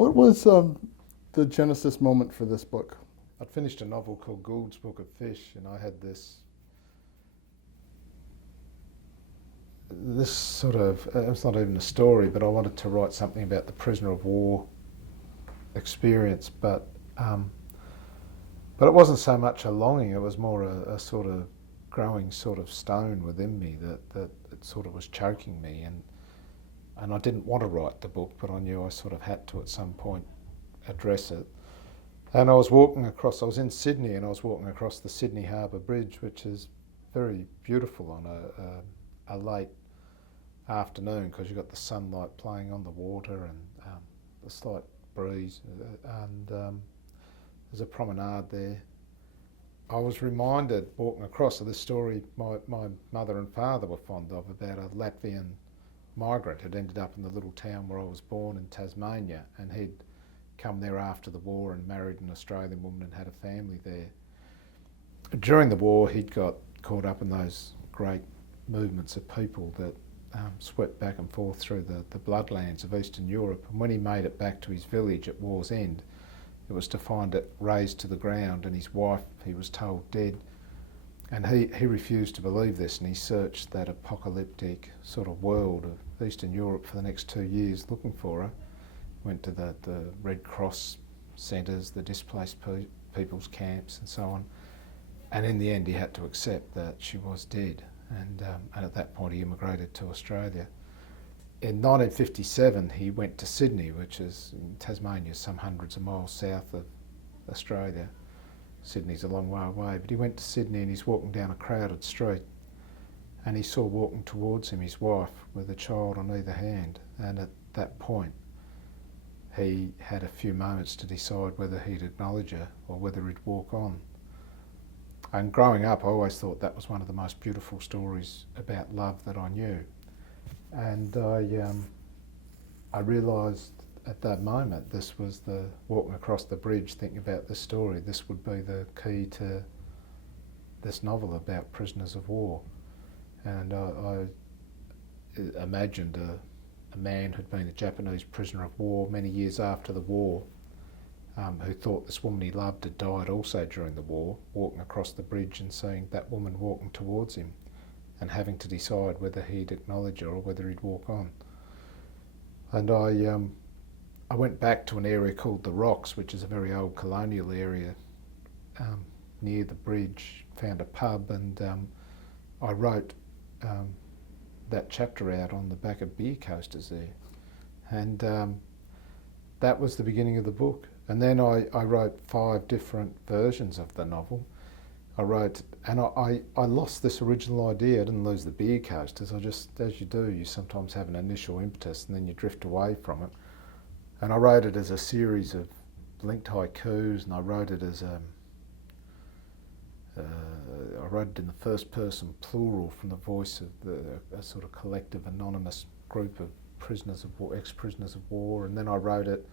What was the genesis moment for this book? I'd finished a novel called Gould's Book of Fish, and I had this sort of, it's not even a story, but I wanted to write something about the prisoner of war experience, but it wasn't so much a longing, it was more a sort of growing sort of stone within me that it sort of was choking me, and I didn't want to write the book, but I knew I sort of had to at some point address it. And I was in Sydney, and I was walking across the Sydney Harbour Bridge, which is very beautiful on a late afternoon, because you've got the sunlight playing on the water and the slight breeze, and there's a promenade there. I was reminded walking across of this story my mother and father were fond of, about a Latvian migrant who'd ended up in the little town where I was born in Tasmania, and he'd come there after the war and married an Australian woman and had a family there. During the war, he'd got caught up in those great movements of people that swept back and forth through the bloodlands of Eastern Europe, and when he made it back to his village at war's end, it was to find it razed to the ground, and his wife, he was told, dead. And he refused to believe this, and he searched that apocalyptic sort of world of Eastern Europe for the next 2 years looking for her. Went to the Red Cross centres, the displaced people's camps and so on. And in the end he had to accept that she was dead, and at that point he immigrated to Australia. In 1957 he went to Sydney, which is in Tasmania, some hundreds of miles south of Australia. Sydney's a long way away, but he went to Sydney and he's walking down a crowded street, and he saw walking towards him his wife with a child on either hand, and at that point he had a few moments to decide whether he'd acknowledge her or whether he'd walk on. And growing up I always thought that was one of the most beautiful stories about love that I knew. And I realised at that moment this was the walking across the bridge thinking about this story, this would be the key to this novel about prisoners of war. And I imagined a man who'd been a Japanese prisoner of war many years after the war, who thought this woman he loved had died also during the war, walking across the bridge and seeing that woman walking towards him and having to decide whether he'd acknowledge her or whether he'd walk on. And I went back to an area called the Rocks, which is a very old colonial area near the bridge, found a pub, and I wrote that chapter out on the back of beer coasters there. And that was the beginning of the book. And then I wrote 5 different versions of the novel. I lost this original idea. I didn't lose the beer coasters. I just, as you do, you sometimes have an initial impetus and then you drift away from it. And I wrote it as a series of linked haikus, and I wrote it as I wrote it in the first person plural from the voice of a sort of collective anonymous group of prisoners of war, ex-prisoners of war, and then I wrote it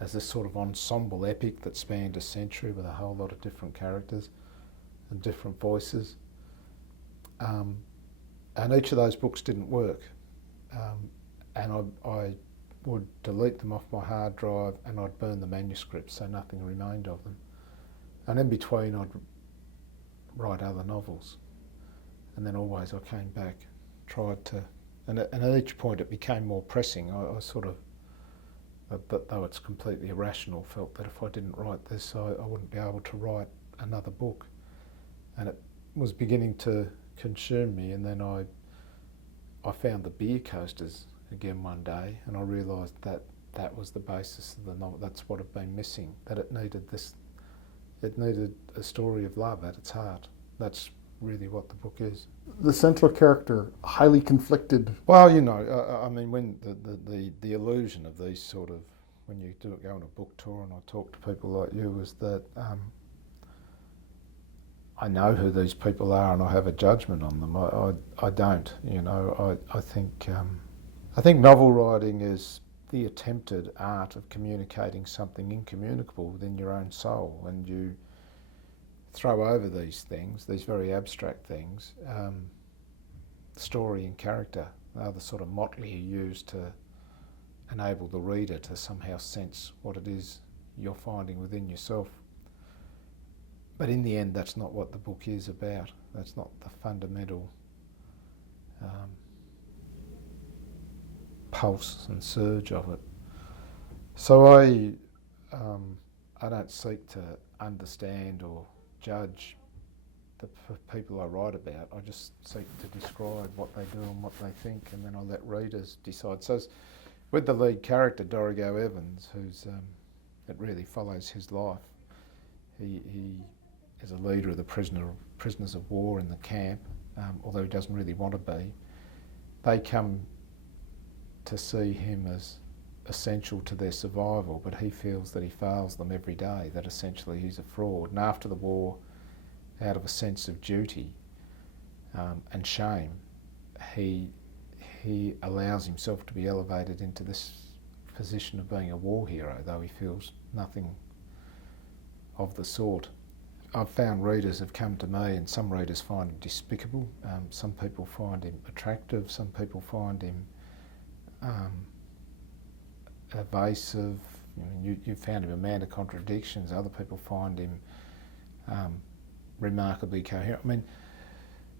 as this sort of ensemble epic that spanned a century with a whole lot of different characters and different voices. And each of those books didn't work. And I would delete them off my hard drive and I'd burn the manuscripts so nothing remained of them. And in between I'd write other novels. And then always I came back, tried to, and at each point it became more pressing. I sort of, but though it's completely irrational, felt that if I didn't write this, I wouldn't be able to write another book. And it was beginning to consume me, and then I found the beer coasters again one day, and I realised that that was the basis of the novel. That's what had been missing, that it needed a story of love at its heart. That's really what the book is. The central character, highly conflicted. Well, you know, I mean, when the illusion of these sort of, when you go on a book tour and I talk to people like you, is that I know who these people are and I have a judgment on them. I don't, you know. I think novel writing is the attempted art of communicating something incommunicable within your own soul, and you throw over these things, these very abstract things, story and character. They're the sort of motley you use to enable the reader to somehow sense what it is you're finding within yourself. But in the end, that's not what the book is about. That's not the fundamental pulse and surge of it. So I don't seek to understand or judge the people I write about. I just seek to describe what they do and what they think, and then I let readers decide. So with the lead character, Dorigo Evans, who's it really follows his life. He is a leader of the prisoners of war in the camp, although he doesn't really want to be. They come to see him as essential to their survival, but he feels that he fails them every day, that essentially he's a fraud. And after the war, out of a sense of duty and shame, he allows himself to be elevated into this position of being a war hero, though he feels nothing of the sort. I've found readers have come to me, and some readers find him despicable, some people find him attractive, some people find him evasive. You found him a man of contradictions, other people find him remarkably coherent. I mean,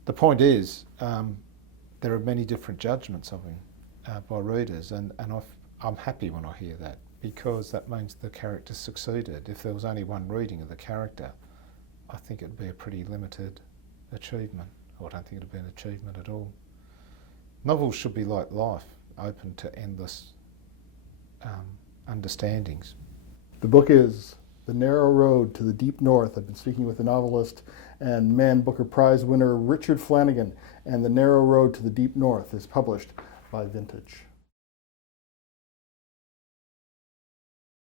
the point is, there are many different judgments of him by readers, and I'm happy when I hear that, because that means the character succeeded. If there was only one reading of the character, I think it'd be a pretty limited achievement, or I don't think it'd be an achievement at all. Novels should be like life, open to endless understandings. The book is The Narrow Road to the Deep North. I've been speaking with the novelist and Man Booker Prize winner Richard Flanagan, and The Narrow Road to the Deep North is published by Vintage.